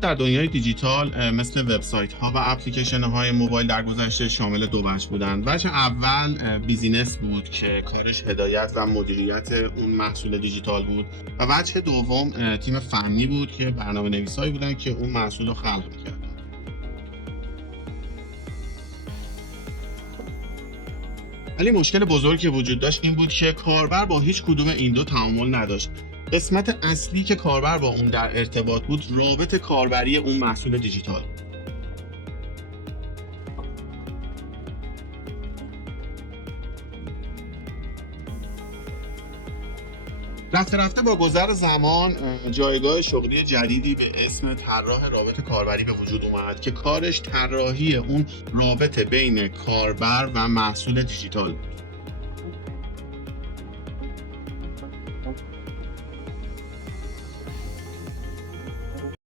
در دنیای دیجیتال مثل وبسایت‌ها و اپلیکیشن‌های موبایل در گذشته شامل دو وجه بودند. وجه اول بیزینس بود که کارش هدایت و مدیریت اون محصول دیجیتال بود و وجه دوم تیم فنی بود که برنامه‌نویسایی بودن که اون محصول رو خلق می‌کردن. ولی مشکل بزرگی که وجود داشت این بود که کاربر با هیچ کدوم این دو تعامل نداشت. قسمت اصلی که کاربر با اون در ارتباط بود رابط کاربری اون محصول دیجیتال. رفته رفته با گذر زمان جایگاه شغلی جدیدی به اسم طراح رابط کاربری به وجود اومد که کارش طراحی اون رابط بین کاربر و محصول دیجیتال بود.